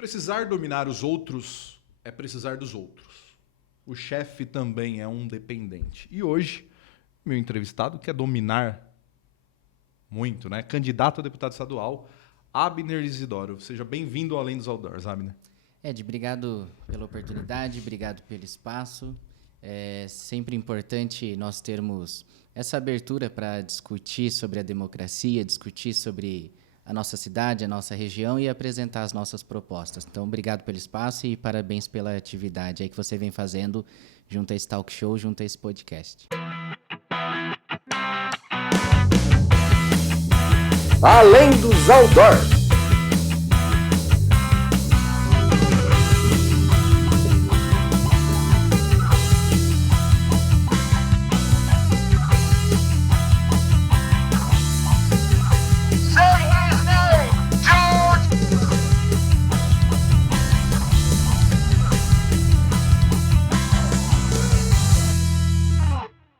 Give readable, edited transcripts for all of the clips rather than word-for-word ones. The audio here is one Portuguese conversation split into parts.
Precisar dominar os outros é precisar dos outros. O chefe também é um dependente. E hoje, meu entrevistado quer dominar muito, né? Candidato a deputado estadual, Abner Isidoro. Seja bem-vindo ao Além dos Outdoors, Abner. Ed, obrigado pela oportunidade, obrigado pelo espaço. É sempre importante nós termos essa abertura para discutir sobre a democracia, discutir sobre a nossa cidade, a nossa região e apresentar as nossas propostas. Então, obrigado pelo espaço e parabéns pela atividade aí que você vem fazendo junto a esse talk show, junto a esse podcast. Além dos Outdoors.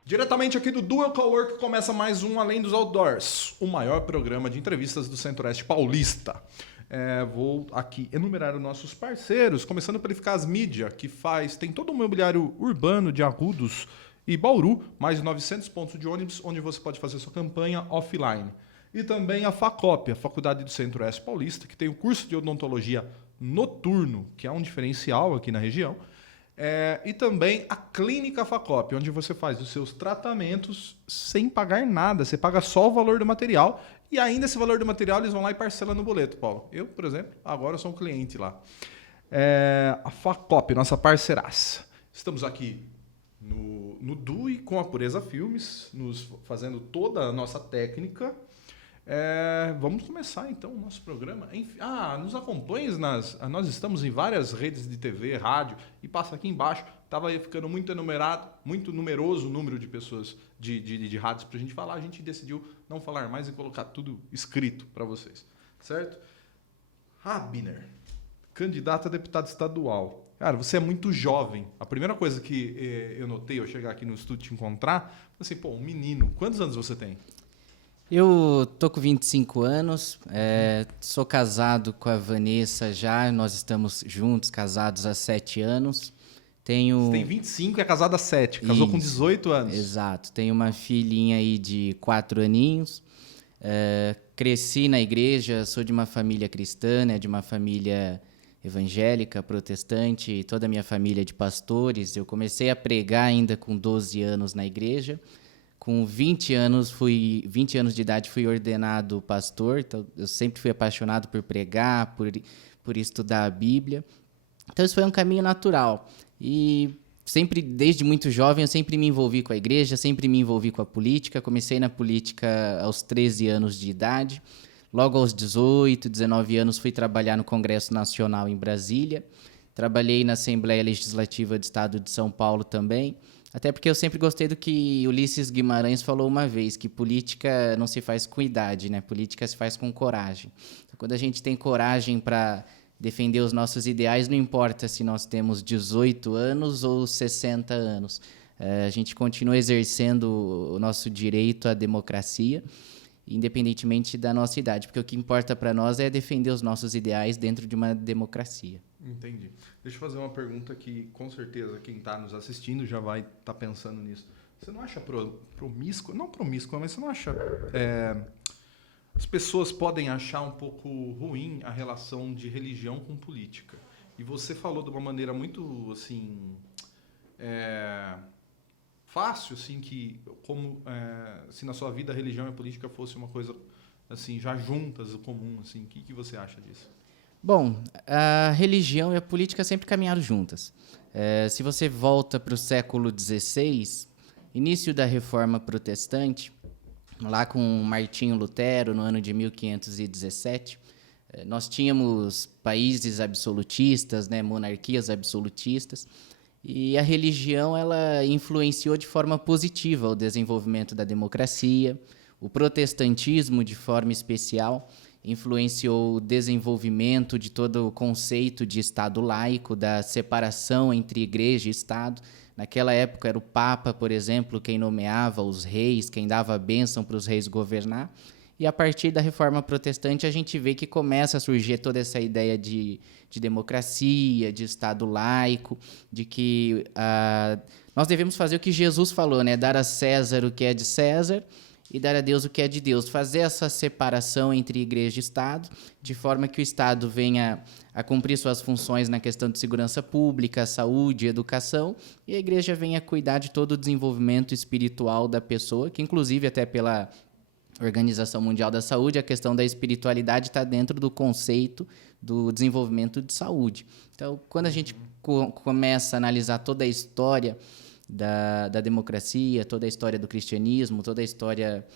Diretamente aqui do Dual Cowork começa mais um Além dos Outdoors, o maior programa de entrevistas do Centro-Oeste paulista. Vou aqui enumerar os nossos parceiros, começando pela Eficaz Mídia, que tem todo o mobiliário urbano de Arrudos e Bauru, mais de 900 pontos de ônibus, onde você pode fazer sua campanha offline. E também a Facop, a Faculdade do Centro-Oeste paulista, que tem o curso de odontologia noturno, que é um diferencial aqui na região. E também a Clínica Facop, onde você faz os seus tratamentos sem pagar nada. Você paga só o valor do material e ainda esse valor do material eles vão lá e parcelam no boleto, Paulo. Eu, por exemplo, agora sou um cliente lá. A Facop, nossa parceiraça. Estamos aqui no DUI com a Pureza Filmes, fazendo toda a nossa técnica. Vamos começar então o nosso programa. Nos acompanhe, nós estamos em várias redes de TV, rádio, e passa aqui embaixo. Estava ficando muito numeroso o número de pessoas de rádios para a gente falar. A gente decidiu não falar mais e colocar tudo escrito para vocês, certo? Abner, candidato a deputado estadual. Cara, você é muito jovem. A primeira coisa que eu notei ao chegar aqui no estúdio te encontrar, assim, um menino. Quantos anos você tem? Eu tô com 25 anos, sou casado com a Vanessa já, nós estamos juntos, casados há 7 anos. Você tem 25 e é casado há 7, casou com 18 anos. Exato, tenho uma filhinha aí de 4 aninhos, cresci na igreja, sou de uma família cristã, né, de uma família evangélica, protestante, toda a minha família é de pastores. Eu comecei a pregar ainda com 12 anos na igreja. Com 20 anos de idade, fui ordenado pastor. Então, eu sempre fui apaixonado por pregar, por estudar a Bíblia. Então, isso foi um caminho natural. E sempre, desde muito jovem, eu sempre me envolvi com a igreja, sempre me envolvi com a política. Comecei na política aos 13 anos de idade. Logo aos 18, 19 anos, fui trabalhar no Congresso Nacional em Brasília. Trabalhei na Assembleia Legislativa do Estado de São Paulo também. Até porque eu sempre gostei do que Ulisses Guimarães falou uma vez, que política não se faz com idade, né? Política se faz com coragem. Então, quando a gente tem coragem para defender os nossos ideais, não importa se nós temos 18 anos ou 60 anos. A gente continua exercendo o nosso direito à democracia, independentemente da nossa idade, porque o que importa para nós é defender os nossos ideais dentro de uma democracia. Entendi. Deixa eu fazer uma pergunta que, com certeza, quem está nos assistindo já vai estar pensando nisso. Você não acha promíscua? Não promíscua, mas você não acha... as pessoas podem achar um pouco ruim a relação de religião com política. E você falou de uma maneira muito, assim... fácil, assim, que como se na sua vida a religião e a política fosse uma coisa, assim, já juntas, comum, assim. O que você acha disso? Bom, a religião e a política sempre caminharam juntas. Se você volta para o século XVI, início da Reforma Protestante, lá com Martinho Lutero, no ano de 1517, nós tínhamos países absolutistas, né, monarquias absolutistas, e a religião ela influenciou de forma positiva o desenvolvimento da democracia. O protestantismo, de forma especial, influenciou o desenvolvimento de todo o conceito de Estado laico, da separação entre igreja e Estado. Naquela época era o Papa, por exemplo, quem nomeava os reis, quem dava a bênção para os reis governar. E a partir da Reforma Protestante, a gente vê que começa a surgir toda essa ideia de democracia, de Estado laico, de que nós devemos fazer o que Jesus falou, né? Dar a César o que é de César e dar a Deus o que é de Deus. Fazer essa separação entre igreja e Estado, de forma que o Estado venha a cumprir suas funções na questão de segurança pública, saúde, educação, e a igreja venha a cuidar de todo o desenvolvimento espiritual da pessoa, que inclusive até pela Organização Mundial da Saúde, a questão da espiritualidade está dentro do conceito do desenvolvimento de saúde. Então, quando a gente começa a analisar toda a história da democracia, toda a história do cristianismo, toda a história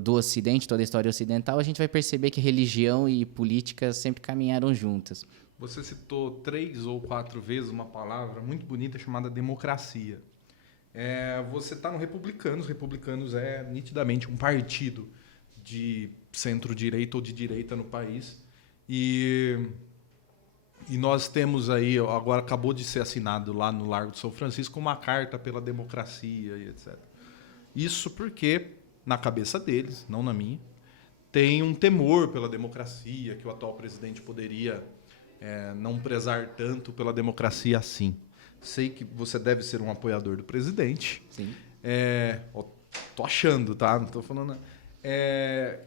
do Ocidente, toda a história ocidental, a gente vai perceber que religião e política sempre caminharam juntas. Você citou 3 ou 4 vezes uma palavra muito bonita chamada democracia. Você está no Republicanos. Republicanos é nitidamente um partido de centro-direita ou de direita no país. E nós temos aí, agora acabou de ser assinado lá no Largo de São Francisco, uma carta pela democracia e etc. Isso porque, na cabeça deles, não na minha, tem um temor pela democracia, que o atual presidente poderia não prezar tanto pela democracia assim. Sei que você deve ser um apoiador do presidente. Sim. Tô achando, tá? Não tô falando.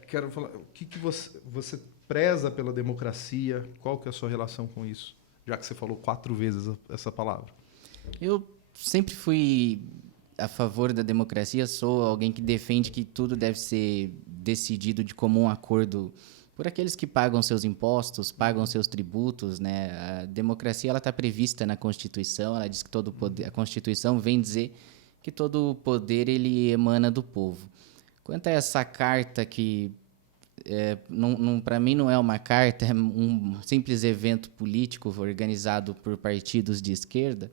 Quero falar. O que você preza pela democracia? Qual que é a sua relação com isso? Já que você falou 4 vezes essa palavra. Eu sempre fui a favor da democracia. Sou alguém que defende que tudo deve ser decidido de comum acordo por aqueles que pagam seus impostos, pagam seus tributos, né? A democracia ela está prevista na Constituição. Ela diz que todo poder, a Constituição vem dizer que todo o poder ele emana do povo. Quanto a essa carta que para mim não é uma carta, é um simples evento político organizado por partidos de esquerda.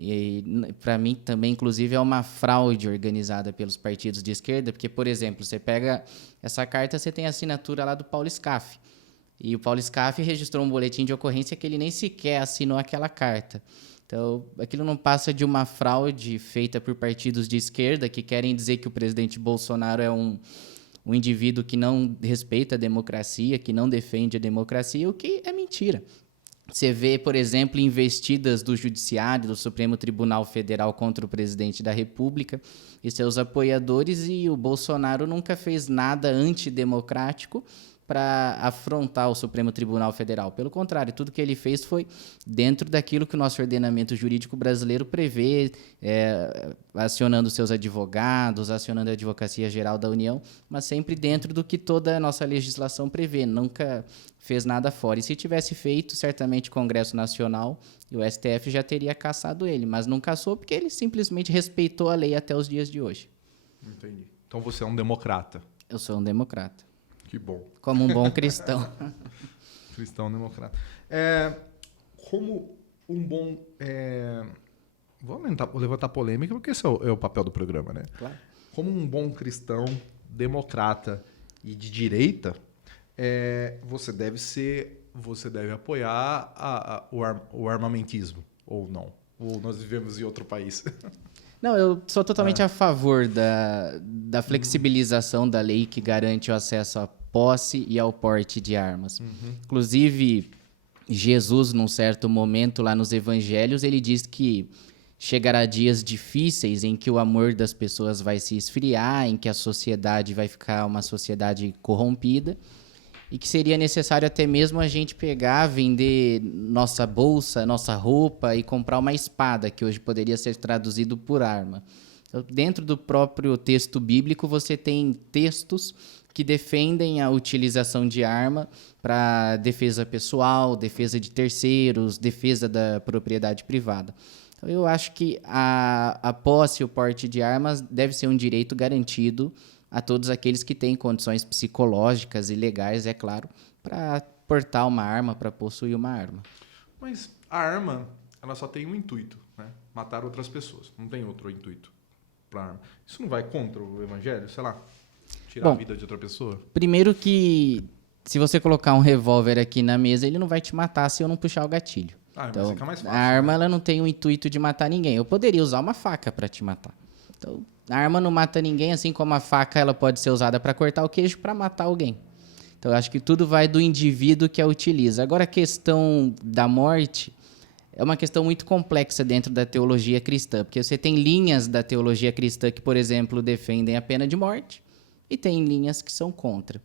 E para mim também, inclusive, é uma fraude organizada pelos partidos de esquerda, porque, por exemplo, você pega essa carta, você tem a assinatura lá do Paulo Scaff. E o Paulo Scaff registrou um boletim de ocorrência que ele nem sequer assinou aquela carta. Então, aquilo não passa de uma fraude feita por partidos de esquerda que querem dizer que o presidente Bolsonaro é um indivíduo que não respeita a democracia, que não defende a democracia, o que é mentira. Você vê, por exemplo, investidas do Judiciário, do Supremo Tribunal Federal contra o presidente da República e seus apoiadores, e o Bolsonaro nunca fez nada antidemocrático para afrontar o Supremo Tribunal Federal. Pelo contrário, tudo que ele fez foi dentro daquilo que o nosso ordenamento jurídico brasileiro prevê, acionando seus advogados, acionando a Advocacia Geral da União, mas sempre dentro do que toda a nossa legislação prevê. Nunca fez nada fora. E se tivesse feito, certamente o Congresso Nacional e o STF já teria cassado ele, mas não cassou porque ele simplesmente respeitou a lei até os dias de hoje. Entendi. Então você é um democrata. Eu sou um democrata. Que bom. Como um bom cristão. Cristão democrata. Como um bom... Vou levantar polêmica, porque esse é o papel do programa, né? Claro. Como um bom cristão democrata e de direita, você deve apoiar o armamentismo, ou não? Ou nós vivemos em outro país? Não, eu sou totalmente a favor da flexibilização da lei que garante o acesso à posse e ao porte de armas. Inclusive, Jesus, num certo momento lá nos evangelhos, ele diz que chegará dias difíceis em que o amor das pessoas vai se esfriar, em que a sociedade vai ficar uma sociedade corrompida, e que seria necessário até mesmo a gente pegar, vender nossa bolsa, nossa roupa e comprar uma espada, que hoje poderia ser traduzido por arma. Então, dentro do próprio texto bíblico, você tem textos que defendem a utilização de arma para defesa pessoal, defesa de terceiros, defesa da propriedade privada. Então, eu acho que a posse e o porte de armas deve ser um direito garantido a todos aqueles que têm condições psicológicas e legais, é claro, para portar uma arma, para possuir uma arma. Mas a arma, ela só tem um intuito, né? Matar outras pessoas. Não tem outro intuito para arma. Isso não vai contra o evangelho, sei lá, tirar a vida de outra pessoa? Primeiro que, se você colocar um revólver aqui na mesa, ele não vai te matar se eu não puxar o gatilho. Então, então, fica mais fácil, a arma ela não tem o intuito de matar ninguém. Eu poderia usar uma faca para te matar. Então, a arma não mata ninguém, assim como a faca ela pode ser usada para cortar o queijo, para matar alguém. Então, eu acho que tudo vai do indivíduo que a utiliza. Agora, a questão da morte é uma questão muito complexa dentro da teologia cristã, porque você tem linhas da teologia cristã que, por exemplo, defendem a pena de morte e tem linhas que são contra.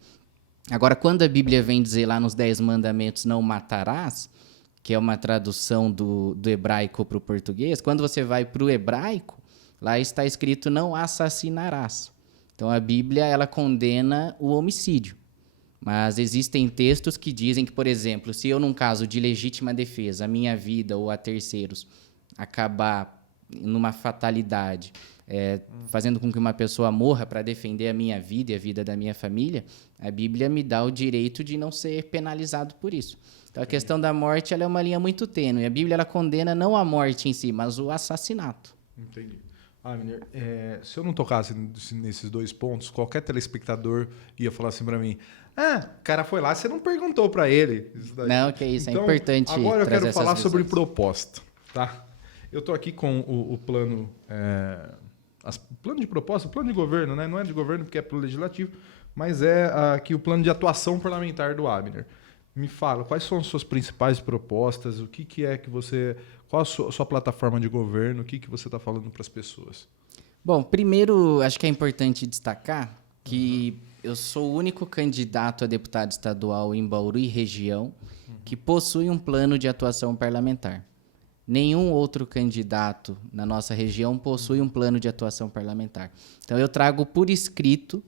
Agora, quando a Bíblia vem dizer lá nos 10 mandamentos não matarás, que é uma tradução do hebraico para o português, quando você vai para o hebraico, lá está escrito não assassinarás. Então, a Bíblia ela condena o homicídio. Mas existem textos que dizem que, por exemplo, se eu, num caso de legítima defesa, a minha vida ou a terceiros acabar numa fatalidade, fazendo com que uma pessoa morra para defender a minha vida e a vida da minha família, a Bíblia me dá o direito de não ser penalizado por isso. Então, a questão da morte ela é uma linha muito tênue. A Bíblia ela condena não a morte em si, mas o assassinato. Entendi. Abner, se eu não tocasse nesses 2 pontos, qualquer telespectador ia falar assim para mim: o cara foi lá, você não perguntou para ele. Isso daí. Não, que isso, então, é importante. Agora eu quero essas falar visões. sobre proposta, tá? Eu tô aqui com o plano, plano de proposta, plano de governo, né? Não é de governo porque é pro legislativo, mas é aqui o plano de atuação parlamentar do Abner. Me fala, quais são as suas principais propostas? O que é que você... Qual a sua plataforma de governo? O que você está falando para as pessoas? Bom, primeiro, acho que é importante destacar que eu sou o único candidato a deputado estadual em Bauru e região que possui um plano de atuação parlamentar. Nenhum outro candidato na nossa região possui um plano de atuação parlamentar. Então, eu trago por escrito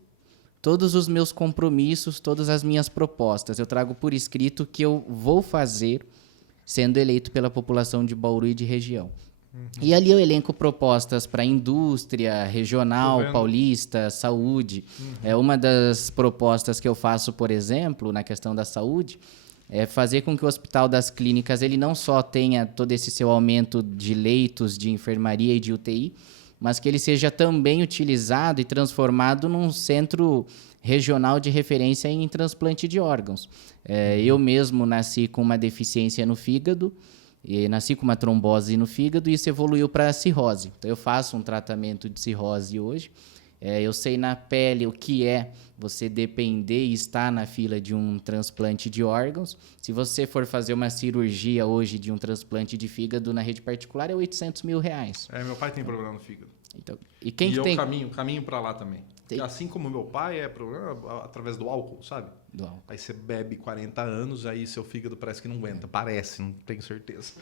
todos os meus compromissos, todas as minhas propostas. Eu trago por escrito o que eu vou fazer sendo eleito pela população de Bauru e de região. E ali eu elenco propostas para indústria, regional, paulista, saúde. Uma das propostas que eu faço, por exemplo, na questão da saúde, é fazer com que o Hospital das Clínicas ele não só tenha todo esse seu aumento de leitos de enfermaria e de UTI, mas que ele seja também utilizado e transformado num centro regional de referência em transplante de órgãos. Eu mesmo nasci com uma deficiência no fígado, nasci com uma trombose no fígado e isso evoluiu para cirrose. Então, eu faço um tratamento de cirrose hoje. Eu sei na pele o que é você depender e estar na fila de um transplante de órgãos. Se você for fazer uma cirurgia hoje de um transplante de fígado na rede particular, é R$800 mil. Meu pai tem problema no fígado. Então, e quem que eu tem... caminho para lá também. Assim como meu pai é problema através do álcool, sabe? Do álcool. Aí você bebe 40 anos, aí seu fígado parece que não aguenta. Parece, não tenho certeza.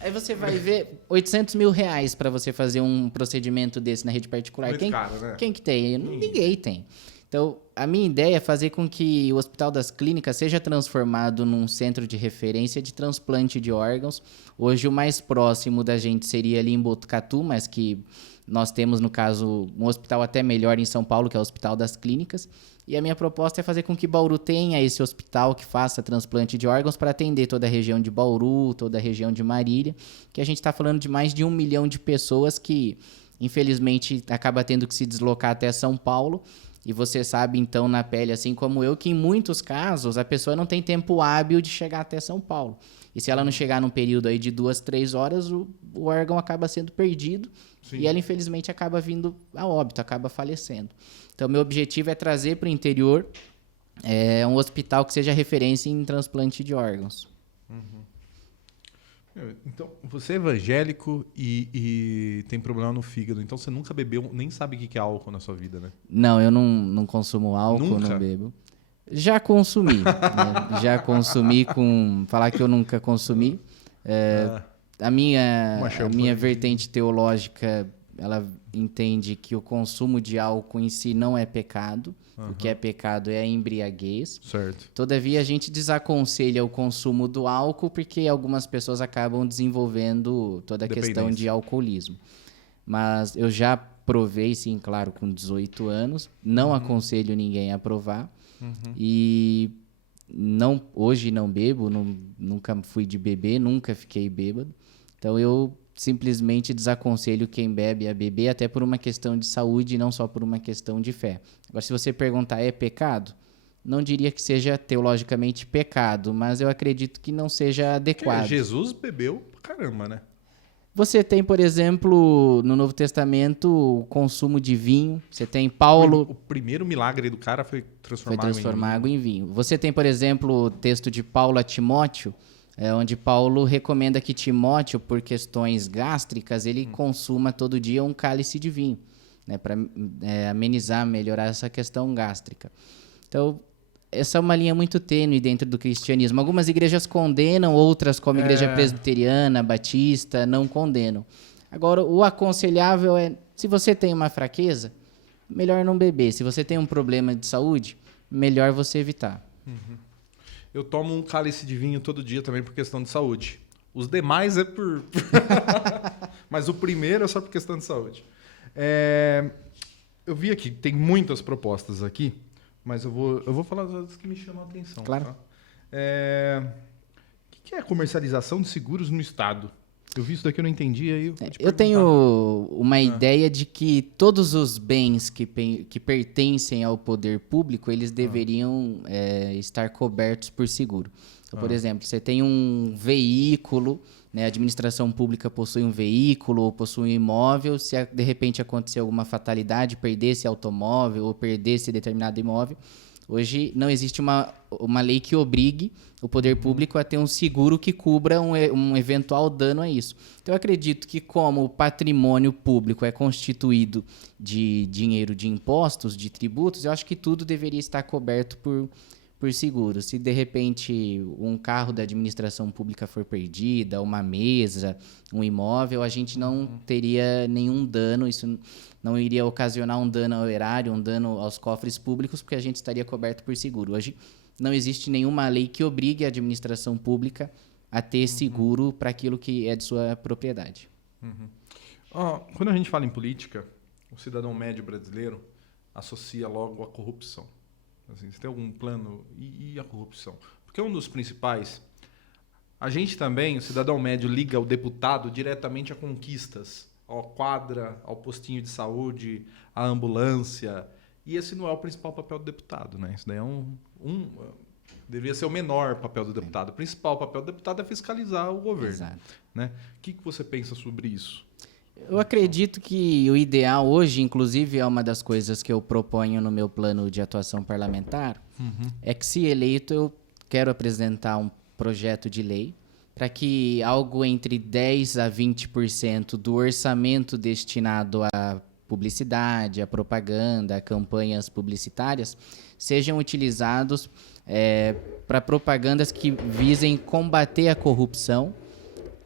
Aí você vai ver R$800 mil para você fazer um procedimento desse na rede particular. Muito caro, né? Quem que tem? Ninguém tem. Então, a minha ideia é fazer com que o Hospital das Clínicas seja transformado num centro de referência de transplante de órgãos. Hoje, o mais próximo da gente seria ali em Botucatu, mas que nós temos, no caso, um hospital até melhor em São Paulo, que é o Hospital das Clínicas. E a minha proposta é fazer com que Bauru tenha esse hospital que faça transplante de órgãos para atender toda a região de Bauru, toda a região de Marília, que a gente está falando de mais de 1 milhão de pessoas que, infelizmente, acaba tendo que se deslocar até São Paulo. E você sabe, então, na pele, assim como eu, que em muitos casos a pessoa não tem tempo hábil de chegar até São Paulo. E se ela não chegar num período aí de 2, 3 horas, o órgão acaba sendo perdido. Sim. E ela, infelizmente, acaba vindo a óbito, acaba falecendo. Então, meu objetivo é trazer para o interior um hospital que seja referência em transplante de órgãos. Então, você é evangélico e tem problema no fígado, então você nunca bebeu, nem sabe o que é álcool na sua vida, né? Não, eu não consumo álcool, nunca? Não bebo. Já consumi, né? Já consumi com... Falar que eu nunca consumi. A minha vertente teológica, ela entende que o consumo de álcool em si não é pecado. O que é pecado é a embriaguez. Certo. Todavia, a gente desaconselha o consumo do álcool porque algumas pessoas acabam desenvolvendo toda a questão de alcoolismo. Mas eu já provei, sim, claro, com 18 anos. Não aconselho ninguém a provar. E hoje não bebo, nunca fui de beber, nunca fiquei bêbado. Então, eu simplesmente desaconselho quem bebe a beber, até por uma questão de saúde e não só por uma questão de fé. Agora, se você perguntar, é pecado? Não diria que seja teologicamente pecado, mas eu acredito que não seja adequado. Jesus bebeu pra caramba, né? Você tem, por exemplo, no Novo Testamento, o consumo de vinho. Você tem Paulo... O primeiro milagre do cara foi transformar, água em vinho. Você tem, por exemplo, o texto de Paulo a Timóteo, onde Paulo recomenda que Timóteo, por questões gástricas, ele consuma todo dia um cálice de vinho, né, para amenizar, melhorar essa questão gástrica. Então, essa é uma linha muito tênue dentro do cristianismo. Algumas igrejas condenam, outras, como a igreja presbiteriana, batista, não condenam. Agora, o aconselhável é, se você tem uma fraqueza, melhor não beber. Se você tem um problema de saúde, melhor você evitar. Eu tomo um cálice de vinho todo dia também por questão de saúde. Os demais é por... Mas o primeiro é só por questão de saúde. Eu vi aqui, tem muitas propostas aqui, mas eu vou falar das que me chamam a atenção. Claro. Tá? O que é a comercialização de seguros no Estado? Eu vi isso daqui, eu não entendi. Aí eu tenho uma ideia de que todos os bens que pertencem ao poder público, eles deveriam estar cobertos por seguro. Então, por exemplo, você tem um veículo, né, a administração pública possui um veículo ou possui um imóvel, se de repente acontecer alguma fatalidade, perder esse automóvel ou perder esse determinado imóvel, hoje não existe uma lei que obrigue o poder público a ter um seguro que cubra um eventual dano a isso. Então, eu acredito que como o patrimônio público é constituído de dinheiro de impostos, de tributos, eu acho que tudo deveria estar coberto por seguro. Se, de repente, um carro da administração pública for perdida, uma mesa, um imóvel, a gente não teria nenhum dano, isso não iria ocasionar um dano ao erário, um dano aos cofres públicos, porque a gente estaria coberto por seguro. Hoje, não existe nenhuma lei que obrigue a administração pública a ter seguro para aquilo que é de sua propriedade. Quando a gente fala em política, o cidadão médio brasileiro associa logo a corrupção. Assim, você tem algum plano? E a corrupção? Porque um dos principais... A gente também, o cidadão médio, liga o deputado diretamente a conquistas, à quadra, ao postinho de saúde, à ambulância. E esse não é o principal papel do deputado, né? Isso daí é deveria ser o menor papel do deputado. O principal papel do deputado é fiscalizar o governo. Exato. Né? O que você pensa sobre isso? Eu acredito que o ideal hoje, inclusive é uma das coisas que eu proponho no meu plano de atuação parlamentar, é que, se eleito, eu quero apresentar um projeto de lei para que algo entre 10% a 20% do orçamento destinado à publicidade, à propaganda, a campanhas publicitárias, sejam utilizados para propagandas que visem combater a corrupção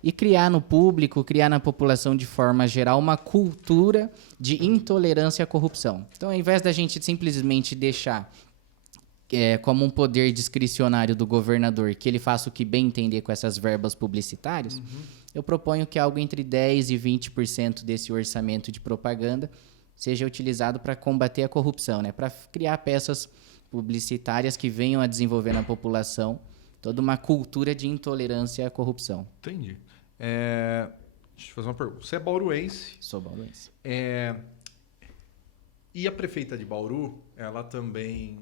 e criar no público, criar na população de forma geral uma cultura de intolerância à corrupção. Então, ao invés da gente simplesmente deixar como um poder discricionário do governador, que ele faça o que bem entender com essas verbas publicitárias, eu proponho que algo entre 10% e 20% desse orçamento de propaganda seja utilizado para combater a corrupção, né? Para criar peças publicitárias que venham a desenvolver na população toda uma cultura de intolerância à corrupção. Entendi. Deixa eu fazer uma pergunta. Você é bauruense? Sou bauruense. E a prefeita de Bauru, ela também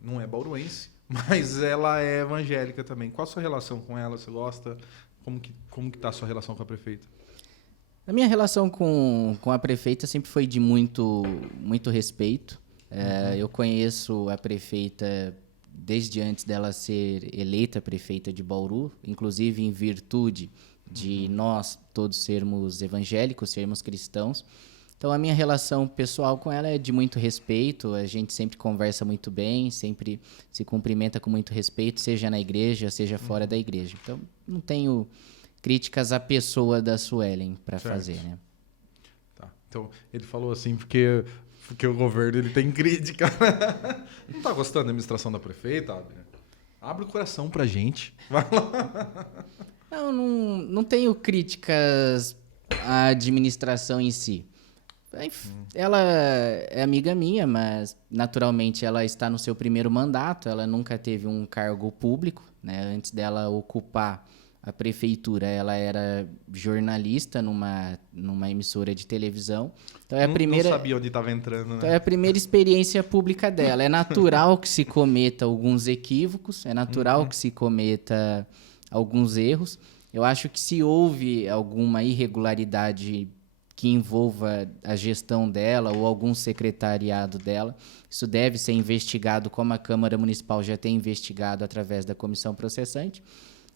não é bauruense, mas ela é evangélica também. Qual a sua relação com ela? Você gosta? Como que tá a sua relação com a prefeita? A minha relação com a prefeita sempre foi de muito respeito. Eu conheço a prefeita desde antes dela ser eleita prefeita de Bauru, inclusive em virtude de nós todos sermos evangélicos, sermos cristãos. Então, a minha relação pessoal com ela é de muito respeito, a gente sempre conversa muito bem, sempre se cumprimenta com muito respeito, seja na igreja, seja fora da igreja. Então, não tenho críticas à pessoa da Suelen para fazer, né? Tá. Então, ele falou assim porque o governo ele tem crítica. Não tá gostando da administração da prefeita, Abner? Abre o coração pra gente. Vai lá. Não tenho críticas à administração em si. Ela é amiga minha, mas naturalmente ela está no seu primeiro mandato, ela nunca teve um cargo público, né? Antes dela ocupar a prefeitura, ela era jornalista numa emissora de televisão. Então não sabia onde estava entrando, né? Então é a primeira experiência pública dela. É natural que se cometa alguns equívocos, é natural que se cometa alguns erros. Eu acho que se houve alguma irregularidade que envolva a gestão dela ou algum secretariado dela, isso deve ser investigado, como a Câmara Municipal já tem investigado através da comissão processante.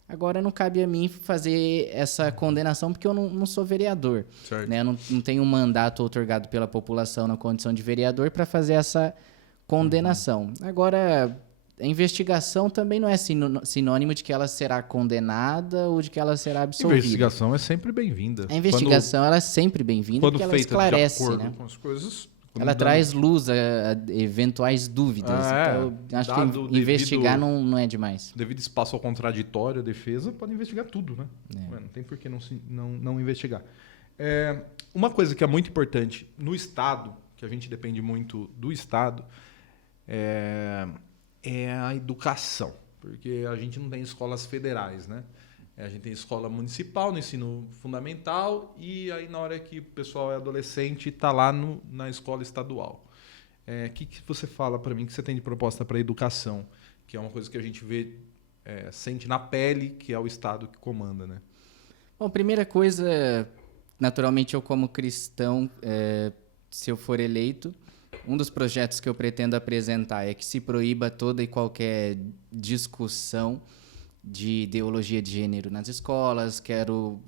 Agora, não cabe a mim fazer essa condenação, porque eu não sou vereador. Certo. Né? Eu não tenho um mandato outorgado pela população na condição de vereador para fazer essa condenação. Agora, a investigação também não é sinônimo de que ela será condenada ou de que ela será A absolvida. investigação é sempre bem-vinda. A investigação ela é sempre bem-vinda, Quando porque ela feita esclarece, de acordo né? com as coisas... Ela traz luz a eventuais dúvidas. Então, eu acho dado que investigar não é demais. Devido espaço ao contraditório, a defesa pode investigar tudo, né? Não tem por que não investigar. Uma coisa que é muito importante no Estado, que a gente depende muito do Estado, é a educação. Porque a gente não tem escolas federais, né? A gente tem escola municipal no ensino fundamental e aí na hora que o pessoal é adolescente está lá na escola estadual. O que você fala para mim que você tem de proposta para a educação? Que é uma coisa que a gente vê, sente na pele, que é o Estado que comanda, né? Bom, primeira coisa, naturalmente eu como cristão, se eu for eleito, um dos projetos que eu pretendo apresentar é que se proíba toda e qualquer discussão de ideologia de gênero nas escolas. Quero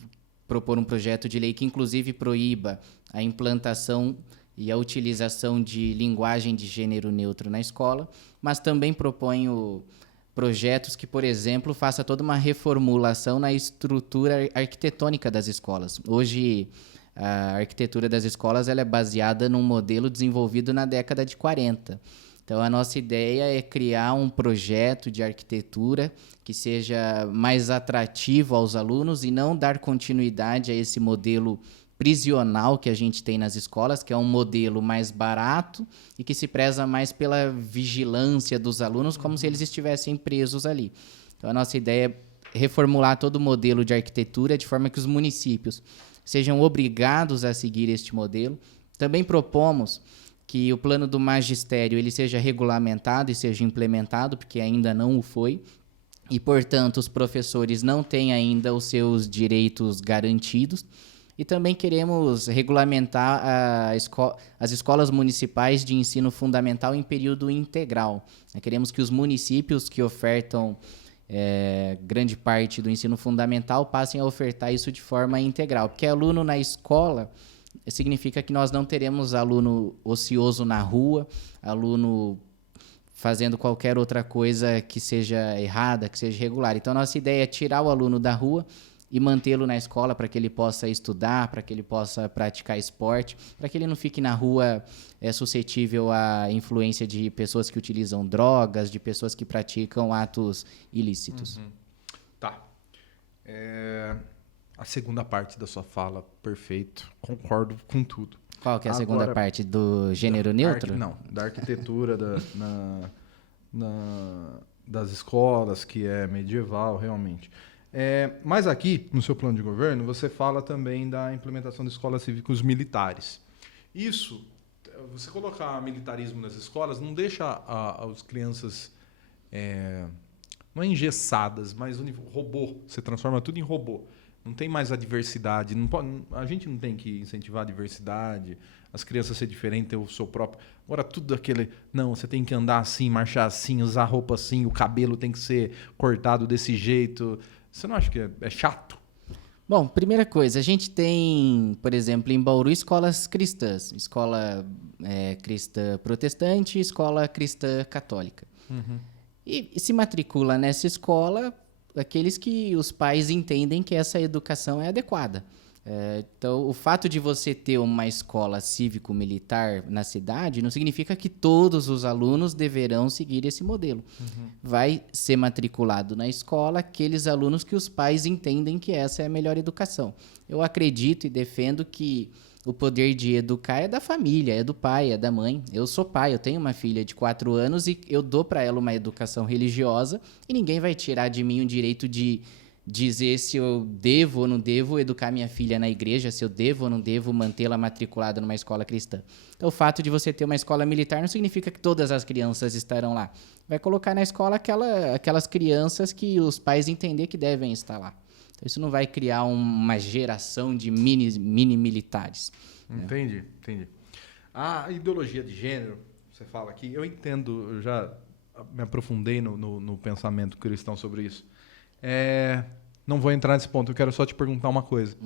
propor um projeto de lei que, inclusive, proíba a implantação e a utilização de linguagem de gênero neutro na escola, mas também proponho projetos que, por exemplo, faça toda uma reformulação na estrutura arquitetônica das escolas. Hoje, a arquitetura das escolas ela é baseada num modelo desenvolvido na década de 40. Então, a nossa ideia é criar um projeto de arquitetura que seja mais atrativo aos alunos e não dar continuidade a esse modelo prisional que a gente tem nas escolas, que é um modelo mais barato e que se preza mais pela vigilância dos alunos, como se eles estivessem presos ali. Então, a nossa ideia é reformular todo o modelo de arquitetura de forma que os municípios sejam obrigados a seguir este modelo. Também propomos que o plano do magistério ele seja regulamentado e seja implementado, porque ainda não o foi, e, portanto, os professores não têm ainda os seus direitos garantidos. E também queremos regulamentar as escolas municipais de ensino fundamental em período integral. Queremos que os municípios que ofertam grande parte do ensino fundamental passem a ofertar isso de forma integral, porque aluno na escola significa que nós não teremos aluno ocioso na rua, aluno fazendo qualquer outra coisa que seja errada, que seja irregular. Então, nossa ideia é tirar o aluno da rua e mantê-lo na escola para que ele possa estudar, para que ele possa praticar esporte, para que ele não fique na rua suscetível à influência de pessoas que utilizam drogas, de pessoas que praticam atos ilícitos. Tá. A segunda parte da sua fala, perfeito. Concordo com tudo. Qual que é a segunda parte? Do gênero neutro? Da arquitetura das escolas, que é medieval, realmente. Mas aqui, no seu plano de governo, você fala também da implementação de escolas cívicos militares. Isso, você colocar militarismo nas escolas, não deixa as crianças, não é engessadas, mas robô. Você transforma tudo em robô. Não tem mais a diversidade. A gente não tem que incentivar a diversidade, as crianças ser diferentes, ter o seu próprio... Agora, tudo aquele... Não, você tem que andar assim, marchar assim, usar roupa assim, o cabelo tem que ser cortado desse jeito. Você não acha que é chato? Bom, primeira coisa, a gente tem, por exemplo, em Bauru, escolas cristãs. Escola cristã protestante e escola cristã católica. Uhum. E se matricula nessa escola aqueles que os pais entendem que essa educação é adequada. Então, o fato de você ter uma escola cívico-militar na cidade não significa que todos os alunos deverão seguir esse modelo. Uhum. Vai ser matriculado na escola aqueles alunos que os pais entendem que essa é a melhor educação. Eu acredito e defendo que o poder de educar é da família, é do pai, é da mãe. Eu sou pai, eu tenho uma filha de 4 anos e eu dou para ela uma educação religiosa e ninguém vai tirar de mim o direito de dizer se eu devo ou não devo educar minha filha na igreja, se eu devo ou não devo mantê-la matriculada numa escola cristã. Então, o fato de você ter uma escola militar não significa que todas as crianças estarão lá. Vai colocar na escola aquelas crianças que os pais entender que devem estar lá. Então, isso não vai criar uma geração de mini militares. Entendi. A ideologia de gênero, você fala aqui, eu entendo, eu já me aprofundei no pensamento cristão sobre isso. Não vou entrar nesse ponto, eu quero só te perguntar uma coisa.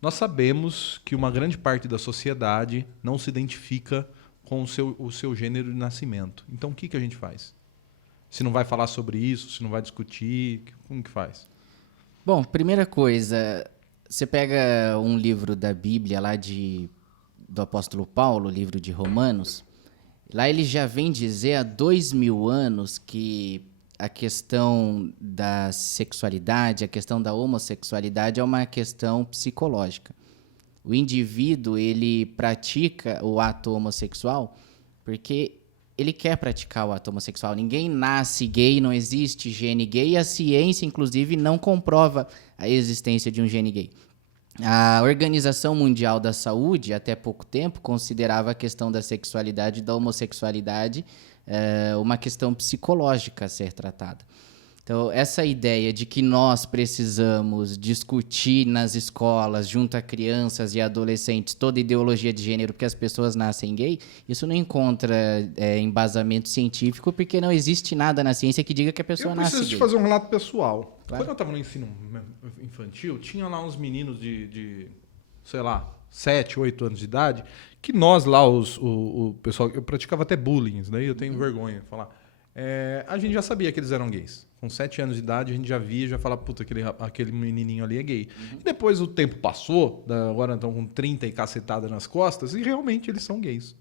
Nós sabemos que uma grande parte da sociedade não se identifica com o seu gênero de nascimento. Então, o que a gente faz? Se não vai falar sobre isso, se não vai discutir, como que faz? Bom, primeira coisa, você pega um livro da Bíblia lá do apóstolo Paulo, o livro de Romanos, lá ele já vem dizer há 2000 anos que a questão da sexualidade, a questão da homossexualidade é uma questão psicológica. O indivíduo, ele pratica o ato homossexual porque ele quer praticar o ato homossexual. Ninguém nasce gay, não existe gene gay, e a ciência, inclusive, não comprova a existência de um gene gay. A Organização Mundial da Saúde, até pouco tempo, considerava a questão da sexualidade e da homossexualidade uma questão psicológica a ser tratada. Então, essa ideia de que nós precisamos discutir nas escolas, junto a crianças e adolescentes, toda ideologia de gênero porque as pessoas nascem gay, isso não encontra embasamento científico, porque não existe nada na ciência que diga que a pessoa nasce gay. Eu preciso te fazer um relato pessoal. Claro. Quando eu estava no ensino infantil, tinha lá uns meninos de sei lá, 7, 8 anos de idade, que nós lá, o pessoal, eu praticava até bullying, isso daí eu tenho vergonha de falar. A gente já sabia que eles eram gays. Com 7 anos de idade, a gente já via, já falava, puta, aquele menininho ali é gay. E depois o tempo passou, agora estão com 30 e cacetada nas costas, e realmente eles são gays.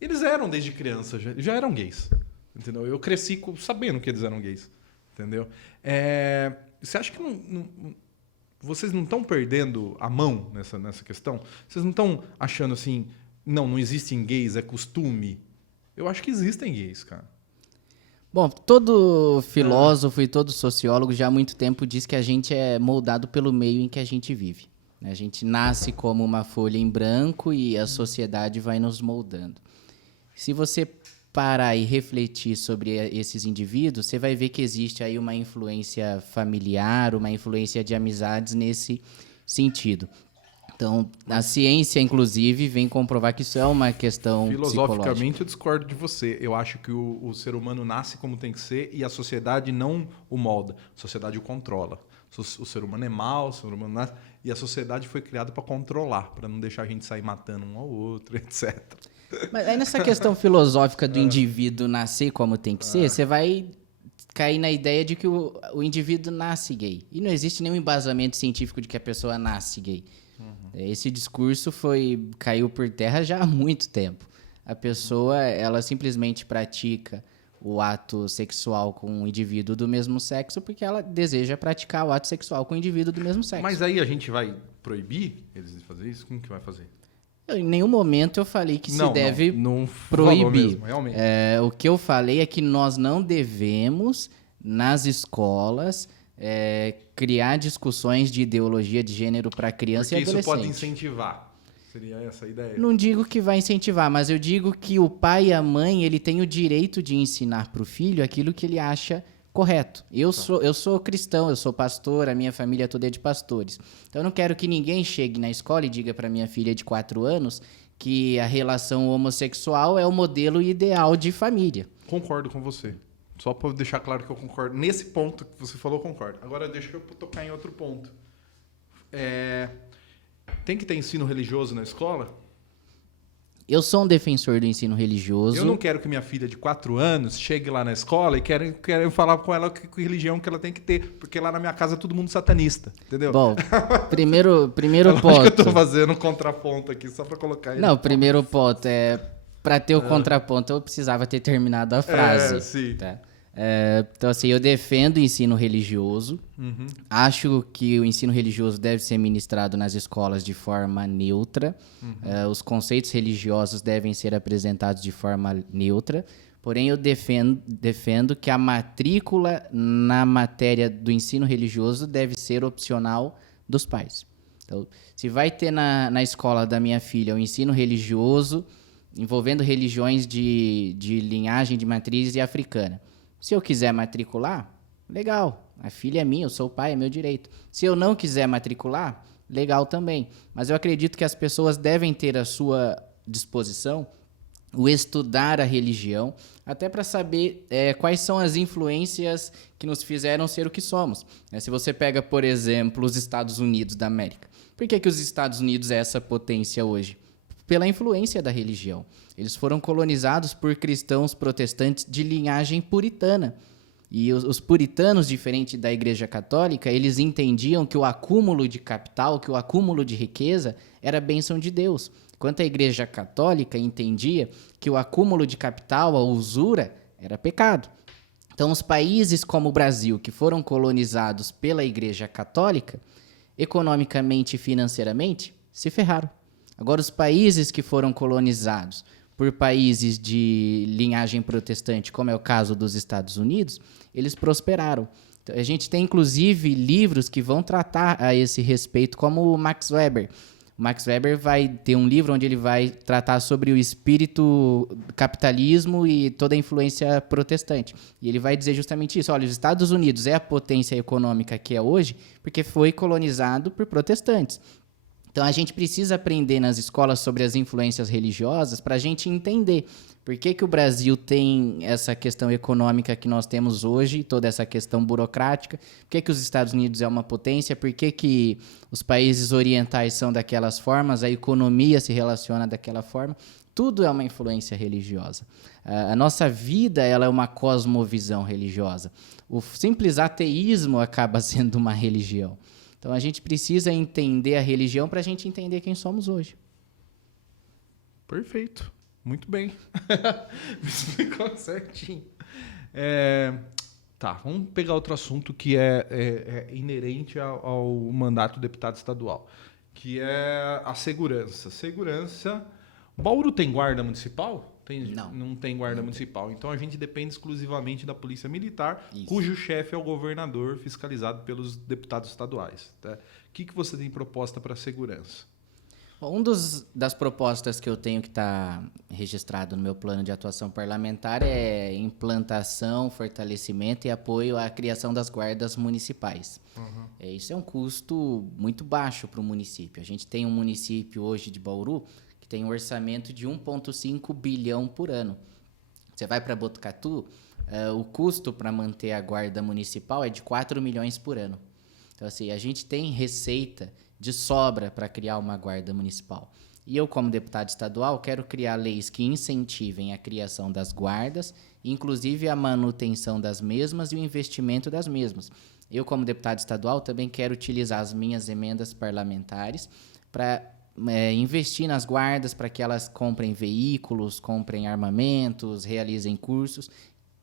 Eles eram desde criança, já eram gays. Entendeu? Eu cresci sabendo que eles eram gays. Entendeu? Você acha que vocês não estão perdendo a mão nessa questão? Vocês não estão achando assim, não existem gays, é costume? Eu acho que existem gays, cara. Bom, todo filósofo e todo sociólogo já há muito tempo diz que a gente é moldado pelo meio em que a gente vive. A gente nasce como uma folha em branco e a sociedade vai nos moldando. Se você parar e refletir sobre esses indivíduos, você vai ver que existe aí uma influência familiar, uma influência de amizades nesse sentido. Então, a ciência, inclusive, vem comprovar que isso é uma questão Filosoficamente, eu discordo de você. Eu acho que o ser humano nasce como tem que ser e a sociedade não o molda. A sociedade o controla. O ser humano é mau, o ser humano nasce... E a sociedade foi criada para controlar, para não deixar a gente sair matando um ao outro, etc. Mas aí nessa questão filosófica do indivíduo nascer como tem que ser, você vai cair na ideia de que o indivíduo nasce gay. E não existe nenhum embasamento científico de que a pessoa nasce gay. Esse discurso caiu por terra já há muito tempo. A pessoa, ela simplesmente pratica o ato sexual com um indivíduo do mesmo sexo porque ela deseja praticar o ato sexual com um indivíduo do mesmo sexo. Mas aí a gente vai proibir eles de fazer isso? Como que vai fazer? Em nenhum momento eu falei que se deve não proibir. Mesmo, realmente. O que eu falei é que nós não devemos, nas escolas, criar discussões de ideologia de gênero para criança porque e adolescente. Isso pode incentivar. Seria essa a ideia? Não digo que vai incentivar, mas eu digo que o pai e a mãe ele tem o direito de ensinar para o filho aquilo que ele acha correto. Eu sou cristão, eu sou pastor, a minha família toda é de pastores. Então eu não quero que ninguém chegue na escola e diga para minha filha de 4 anos que a relação homossexual é o modelo ideal de família. Concordo com você. Só para deixar claro que eu concordo. Nesse ponto que você falou, eu concordo. Agora deixa eu tocar em outro ponto. Tem que ter ensino religioso na escola? Eu sou um defensor do ensino religioso. Eu não quero que minha filha de 4 anos chegue lá na escola e querem falar com ela que religião que ela tem que ter, porque lá na minha casa é todo mundo satanista, entendeu? Bom, primeiro Acho ponto... que eu tô fazendo um contraponto aqui, só para colocar... Não, primeiro ponto para ter o contraponto eu precisava ter terminado a frase. Sim. Tá? Então, assim, eu defendo o ensino religioso. Acho que o ensino religioso deve ser ministrado nas escolas de forma neutra. Os conceitos religiosos devem ser apresentados de forma neutra. Porém, eu defendo que a matrícula na matéria do ensino religioso deve ser opcional dos pais. Então, se vai ter na escola da minha filha o ensino religioso envolvendo religiões de linhagem de matriz africana, se eu quiser matricular, legal. A filha é minha, eu sou o pai, é meu direito. Se eu não quiser matricular, legal também. Mas eu acredito que as pessoas devem ter à sua disposição o estudar a religião, até para saber quais são as influências que nos fizeram ser o que somos. Se você pega, por exemplo, os Estados Unidos da América. Por que os Estados Unidos é essa potência hoje? Pela influência da religião. Eles foram colonizados por cristãos protestantes de linhagem puritana. E os puritanos, diferente da Igreja Católica, eles entendiam que o acúmulo de capital, que o acúmulo de riqueza era bênção de Deus. Enquanto a Igreja Católica entendia que o acúmulo de capital, a usura, era pecado. Então, os países como o Brasil, que foram colonizados pela Igreja Católica, economicamente e financeiramente, se ferraram. Agora, os países que foram colonizados por países de linhagem protestante, como é o caso dos Estados Unidos, eles prosperaram. Então, a gente tem, inclusive, livros que vão tratar a esse respeito, como o Max Weber. O Max Weber vai ter um livro onde ele vai tratar sobre o espírito capitalismo e toda a influência protestante. E ele vai dizer justamente isso. Olha, os Estados Unidos é a potência econômica que é hoje porque foi colonizado por protestantes. Então, a gente precisa aprender nas escolas sobre as influências religiosas para a gente entender por que o Brasil tem essa questão econômica que nós temos hoje, toda essa questão burocrática, por que os Estados Unidos é uma potência, por que os países orientais são daquelas formas, a economia se relaciona daquela forma. Tudo é uma influência religiosa. A nossa vida ela é uma cosmovisão religiosa. O simples ateísmo acaba sendo uma religião. Então, a gente precisa entender a religião para a gente entender quem somos hoje. Perfeito. Muito bem. Me explicou certinho. Tá, vamos pegar outro assunto que é inerente ao mandato do deputado estadual, que é a segurança. Segurança... Bauru tem guarda municipal? Não tem guarda municipal. Então a gente depende exclusivamente da Polícia Militar, cujo chefe é o governador, fiscalizado pelos deputados estaduais. Tá? O que você tem proposta para a segurança? Bom, das propostas que eu tenho que está registrado no meu plano de atuação parlamentar é implantação, fortalecimento e apoio à criação das guardas municipais. Uhum. Isso é um custo muito baixo para o município. A gente tem um município hoje de Bauru que tem um orçamento de 1,5 bilhão por ano. Você vai para Botucatu, o custo para manter a guarda municipal é de 4 milhões por ano. Então, assim, a gente tem receita de sobra para criar uma guarda municipal. E eu, como deputado estadual, quero criar leis que incentivem a criação das guardas, inclusive a manutenção das mesmas e o investimento das mesmas. Eu, como deputado estadual, também quero utilizar as minhas emendas parlamentares para investir nas guardas, para que elas comprem veículos, comprem armamentos, realizem cursos,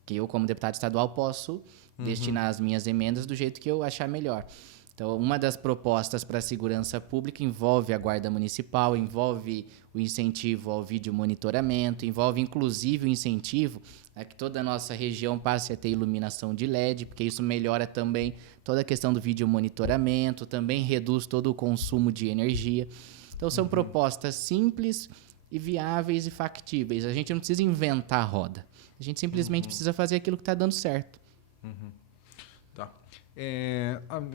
que eu, como deputado estadual, posso destinar as minhas emendas do jeito que eu achar melhor. Então, uma das propostas para a segurança pública envolve a guarda municipal, envolve o incentivo ao vídeo monitoramento, envolve inclusive o incentivo a que toda a nossa região passe a ter iluminação de LED, porque isso melhora também toda a questão do vídeo monitoramento, também reduz todo o consumo de energia. Então, são propostas simples e viáveis e factíveis. A gente não precisa inventar a roda. A gente simplesmente precisa fazer aquilo que está dando certo. Tá.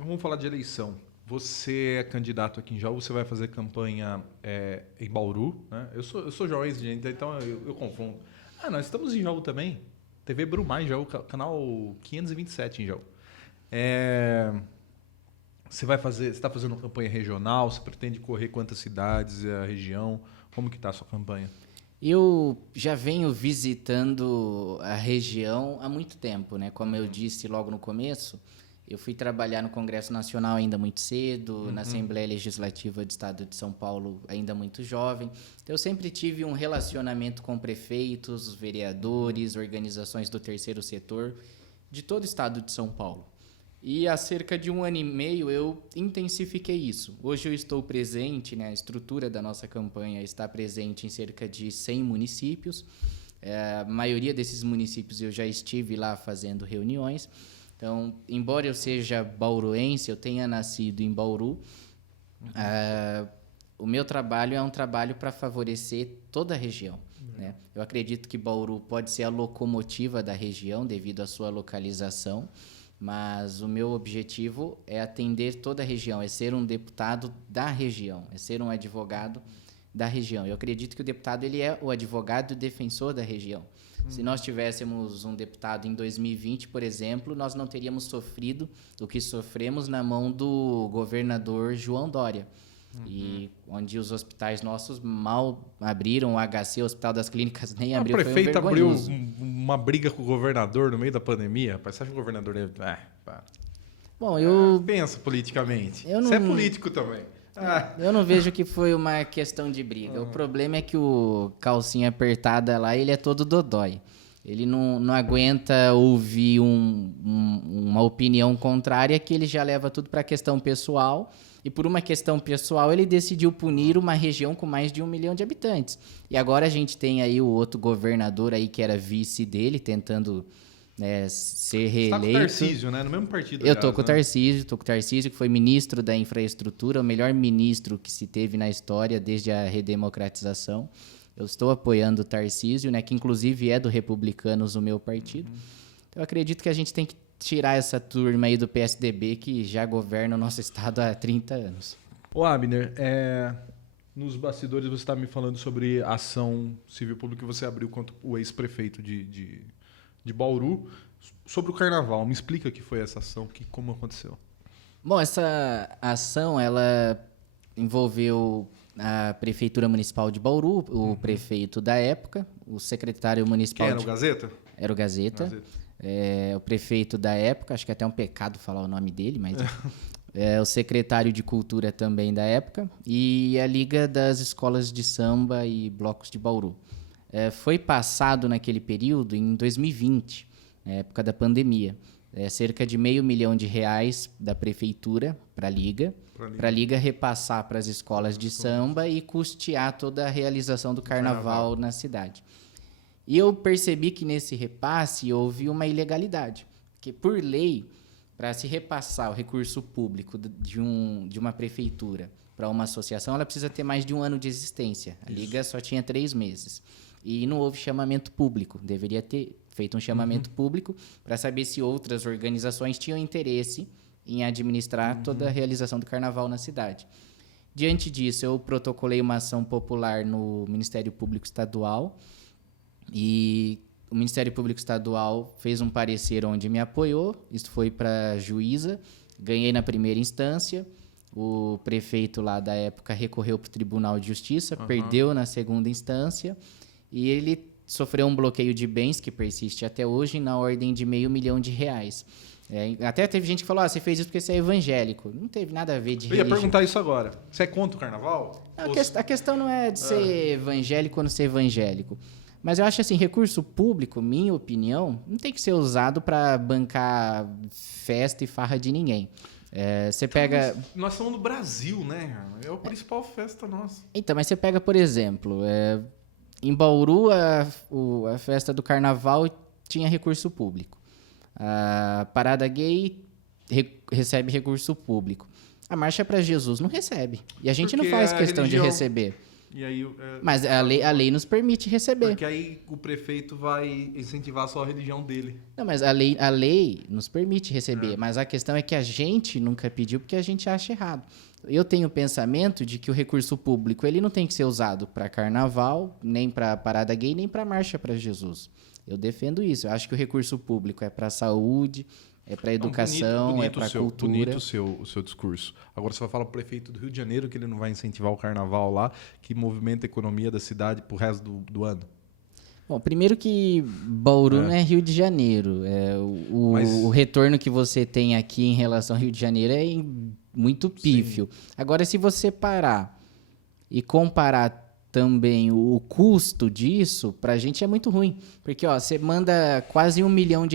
Vamos falar de eleição. Você é candidato aqui em Jaú, você vai fazer campanha em Bauru, né? Eu sou jauense, gente, então eu confundo. Nós estamos em Jaú também. TV Brumar em Jaú, canal 527 em Jaú. Você está fazendo uma campanha regional? Você pretende correr quantas cidades, a região? Como que está a sua campanha? Eu já venho visitando a região há muito tempo, né? Como eu disse logo no começo, eu fui trabalhar no Congresso Nacional ainda muito cedo, na Assembleia Legislativa do Estado de São Paulo ainda muito jovem. Então, eu sempre tive um relacionamento com prefeitos, vereadores, organizações do terceiro setor de todo o Estado de São Paulo. E há cerca de 1 ano e meio eu intensifiquei isso. Hoje eu estou presente, né, a estrutura da nossa campanha está presente em cerca de 100 municípios. A maioria desses municípios eu já estive lá fazendo reuniões. Então, embora eu seja bauruense, eu tenha nascido em Bauru, o meu trabalho é um trabalho para favorecer toda a região. Né? Eu acredito que Bauru pode ser a locomotiva da região devido à sua localização. Mas o meu objetivo é atender toda a região, é ser um deputado da região, é ser um advogado da região. Eu acredito que o deputado ele é o advogado e o defensor da região. Se nós tivéssemos um deputado em 2020, por exemplo, nós não teríamos sofrido o que sofremos na mão do governador João Dória. E onde os hospitais nossos mal abriram, o HC, o Hospital das Clínicas, nem abriu. O prefeito abriu vergonhoso. uma briga com o governador no meio da pandemia. Rapaz, você acha que o governador... Para. Bom, eu Pensa politicamente. Eu não- Você é político também. Eu não vejo que foi uma questão de briga. O problema é que o calcinha apertada lá, ele é todo dodói. Ele não aguenta ouvir uma opinião contrária, que ele já leva tudo para a questão pessoal. E por uma questão pessoal, ele decidiu punir uma região com mais de 1 milhão de habitantes. E agora a gente tem aí o outro governador aí, que era vice dele, tentando ser Você tá com o reeleito. Tarcísio, né? No mesmo partido. Eu tô aliás, com o né? Tarcísio, que foi ministro da infraestrutura, o melhor ministro que se teve na história desde a redemocratização. Eu estou apoiando o Tarcísio, né, que inclusive é do Republicanos, o meu partido. Então, eu acredito que a gente tem que tirar essa turma aí do PSDB, que já governa o nosso estado há 30 anos. Ô, Abner, nos bastidores você está me falando sobre a ação civil pública que você abriu contra o ex-prefeito de Bauru. Sobre o carnaval, me explica o que foi essa ação, como aconteceu. Bom, essa ação, ela envolveu a Prefeitura Municipal de Bauru, o prefeito da época, o secretário municipal... Quem era o Gazeta? Era o Gazeta. O prefeito da época, acho que é até um pecado falar o nome dele, mas... o secretário de Cultura também da época e a Liga das Escolas de Samba e Blocos de Bauru. Foi passado naquele período, em 2020, na época da pandemia, cerca de R$500 mil da prefeitura para a Liga repassar para as escolas de samba e custear toda a realização do carnaval na cidade. E eu percebi que nesse repasse houve uma ilegalidade, porque por lei, para se repassar o recurso público de uma prefeitura para uma associação, ela precisa ter mais de 1 ano de existência. A Liga só tinha 3 meses. E não houve chamamento público. Deveria ter feito um chamamento público para saber se outras organizações tinham interesse em administrar toda a realização do carnaval na cidade. Diante disso, eu protocolei uma ação popular no Ministério Público Estadual e o Ministério Público Estadual fez um parecer onde me apoiou. Isso foi para a juíza. Ganhei na primeira instância. O prefeito lá da época recorreu para o Tribunal de Justiça, perdeu na segunda instância. E ele sofreu um bloqueio de bens, que persiste até hoje, na ordem de R$500 mil. Até teve gente que falou, você fez isso porque você é evangélico. Não teve nada a ver de Eu ia religião. perguntar isso agora. Você é contra o carnaval? Não, a questão não é de ser evangélico ou não ser evangélico. Mas eu acho assim, recurso público, minha opinião, não tem que ser usado para bancar festa e farra de ninguém. Você pega... Nós estamos no Brasil, né? É a principal festa nossa. Então, mas você pega, por exemplo, em Bauru, a festa do carnaval tinha recurso público. A Parada Gay recebe recurso público. A Marcha para Jesus não recebe. E a gente Porque não faz a questão religião- de receber. E aí, Mas a lei nos permite receber. Porque aí o prefeito vai incentivar só a religião dele. Não, mas a lei nos permite receber. Mas a questão é que a gente nunca pediu porque a gente acha errado. Eu tenho o pensamento de que o recurso público ele não tem que ser usado para carnaval, nem para Parada Gay, nem para Marcha para Jesus. Eu defendo isso. Eu acho que o recurso público é para saúde, é para educação, é para cultura. Bonito o seu discurso. Agora você vai falar para o prefeito do Rio de Janeiro que ele não vai incentivar o carnaval lá, que movimenta a economia da cidade pro resto do ano. Bom, primeiro que Bauru não é Rio de Janeiro. O retorno que você tem aqui em relação ao Rio de Janeiro é muito pífio. Sim. Agora, se você parar e comparar também o custo disso, pra gente é muito ruim. Porque você manda quase R$1 milhão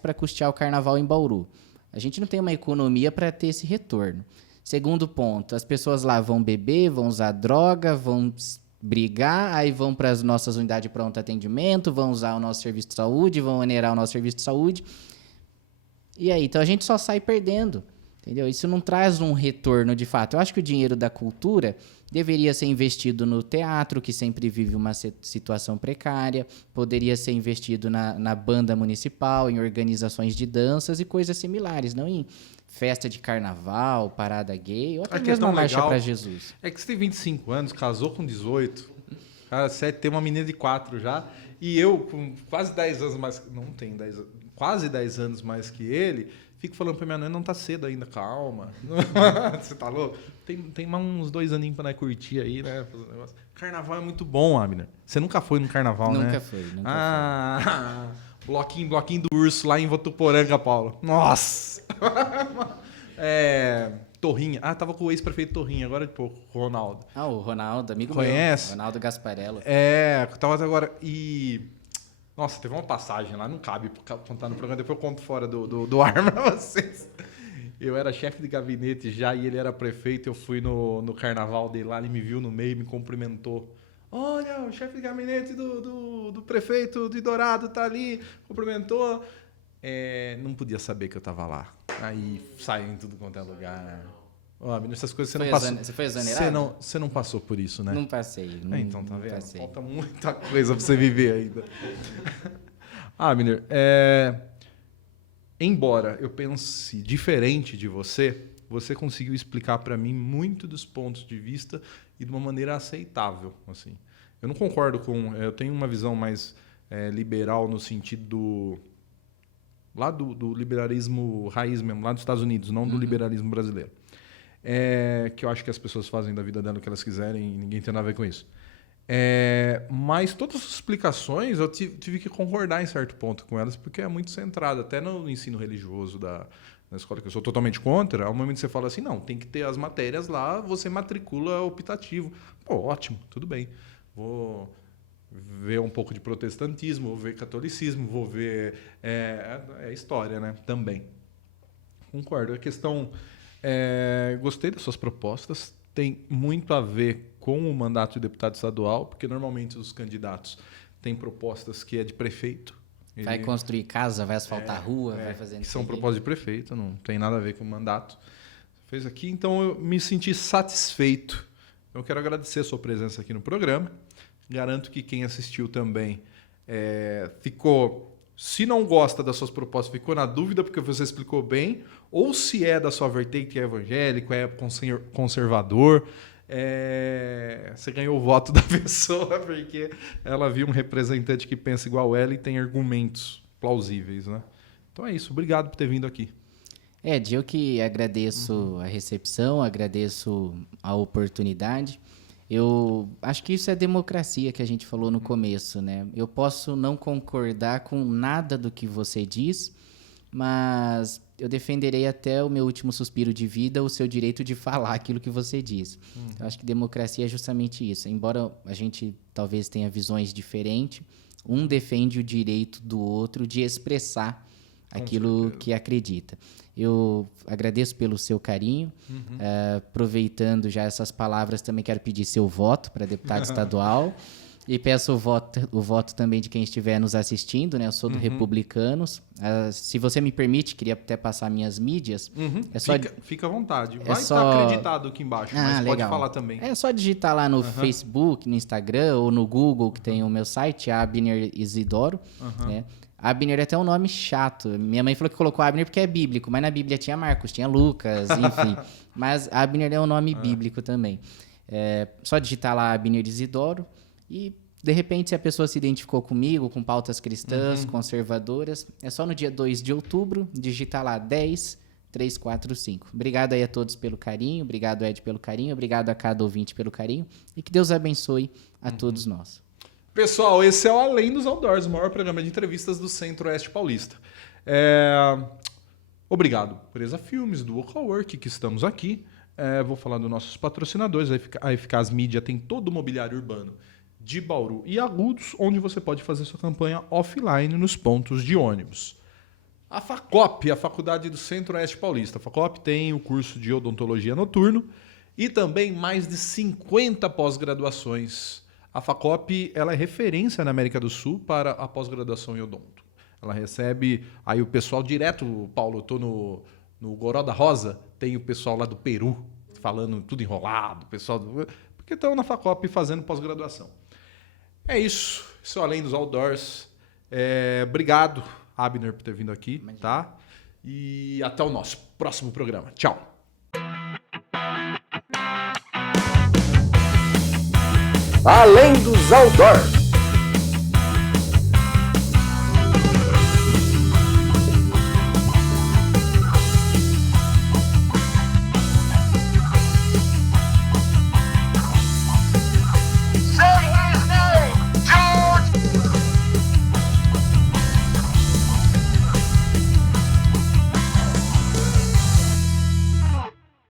para custear o carnaval em Bauru. A gente não tem uma economia para ter esse retorno. Segundo ponto, as pessoas lá vão beber, vão usar droga, vão brigar, aí vão para as nossas unidades de pronto atendimento, vão usar o nosso serviço de saúde, vão onerar o nosso serviço de saúde. E aí, então a gente só sai perdendo. Entendeu? Isso não traz um retorno de fato. Eu acho que o dinheiro da cultura deveria ser investido no teatro, que sempre vive uma situação precária, poderia ser investido na banda municipal, em organizações de danças e coisas similares, não em festa de carnaval, parada gay, ou até mesmo uma marcha para Jesus. É que você tem 25 anos, casou com 18, cara, você tem uma menina de 4 já, e eu com quase 10 anos mais... Não tem 10 anos, quase 10 anos mais que ele... Fico falando pra minha mãe, não tá cedo ainda, calma. Você tá louco? Tem mais uns 2 aninhos pra nós curtir aí, né? Carnaval é muito bom, Abner. Você nunca foi no carnaval, né? Nunca foi. Bloquinho do urso lá em Votuporanga, Paulo. Nossa! Torrinha. Tava com o ex-prefeito Torrinha, agora de pouco, o Ronaldo. O Ronaldo, amigo Conhece? meu. Ronaldo Gasparello. Tava agora... Nossa, teve uma passagem lá, não cabe contar no programa, depois eu conto fora do ar pra vocês. Eu era chefe de gabinete já e ele era prefeito, eu fui no carnaval dele lá, ele me viu no meio e me cumprimentou. Olha, o chefe de gabinete do prefeito de Dourado tá ali, cumprimentou. Não podia saber que eu tava lá. Aí saiu em tudo quanto é lugar. Essas coisas você não passou. Você foi exonerado? Você não passou por isso, né? Não passei. Então, tá vendo? Passei. Falta muita coisa pra você viver ainda. Abner, embora eu pense diferente de você, você conseguiu explicar para mim muito dos pontos de vista e de uma maneira aceitável. Assim. Eu não concordo com... Eu tenho uma visão mais liberal no sentido do liberalismo raiz mesmo, lá dos Estados Unidos, não do liberalismo brasileiro. Que eu acho que as pessoas fazem da vida dela o que elas quiserem e ninguém tem nada a ver com isso. Mas todas as explicações eu tive que concordar em certo ponto com elas, porque é muito centrado, até no ensino religioso na escola, que eu sou totalmente contra. Ao momento que você fala assim, não, tem que ter as matérias lá, você matricula optativo. Pô, ótimo, tudo bem. Vou ver um pouco de protestantismo, vou ver catolicismo, vou ver... história, né? Também. Concordo. A questão... gostei das suas propostas. Tem muito a ver com o mandato de deputado estadual, porque normalmente os candidatos têm propostas que é de prefeito. Vai construir casa, vai asfaltar a rua, vai fazer... Que são propostas de prefeito, não tem nada a ver com o mandato. Fez aqui, então eu me senti satisfeito. Eu quero agradecer a sua presença aqui no programa. Garanto que quem assistiu também ficou... Se não gosta das suas propostas, ficou na dúvida porque você explicou bem, ou se é da sua vertente, é evangélico, é conservador, você ganhou o voto da pessoa porque ela viu um representante que pensa igual ela e tem argumentos plausíveis, né? Então é isso. Obrigado por ter vindo aqui. Ed, eu que agradeço a recepção, agradeço a oportunidade. Eu acho que isso é democracia que a gente falou no começo, né? Eu posso não concordar com nada do que você diz, mas eu defenderei até o meu último suspiro de vida o seu direito de falar aquilo que você diz. Eu acho que democracia é justamente isso. Embora a gente talvez tenha visões diferentes, um defende o direito do outro de expressar aquilo que acredita. Eu agradeço pelo seu carinho. Aproveitando já essas palavras, também quero pedir seu voto para deputado estadual. E peço o voto também de quem estiver nos assistindo, né? Eu sou do Republicanos. Se você me permite, queria até passar minhas mídias. Fica à vontade. Vai estar acreditado aqui embaixo, mas legal. pode falar também. É só digitar lá no Facebook, no Instagram ou no Google, que tem o meu site, Abner Isidoro, né? Abner é até um nome chato. Minha mãe falou que colocou Abner porque é bíblico, mas na Bíblia tinha Marcos, tinha Lucas, enfim. Mas Abner é um nome bíblico também. Só digitar lá Abner Isidoro e, de repente, se a pessoa se identificou comigo, com pautas cristãs, conservadoras, é só no dia 2 de outubro, digitar lá 10345. Obrigado aí a todos pelo carinho, obrigado, Ed, pelo carinho, obrigado a cada ouvinte pelo carinho e que Deus abençoe a todos nós. Pessoal, esse é o Além dos Outdoors, o maior programa de entrevistas do Centro-Oeste Paulista. Obrigado por Presa Filmes, do Cowork, que estamos aqui. Vou falar dos nossos patrocinadores. A Eficaz Mídia tem todo o mobiliário urbano de Bauru e Agudos, onde você pode fazer sua campanha offline nos pontos de ônibus. A FACOP, a Faculdade do Centro-Oeste Paulista. A FACOP tem o curso de odontologia noturno e também mais de 50 pós-graduações. A FACOP ela é referência na América do Sul para a pós-graduação em odonto. Ela recebe aí o pessoal direto, Paulo, eu estou No Goró da Rosa tem o pessoal lá do Peru falando tudo enrolado, porque estão na Facop fazendo pós-graduação. É isso. Isso é o Além dos Outdoors. Obrigado, Abner, por ter vindo aqui, tá? E até o nosso próximo programa. Tchau. Além dos Outdoors.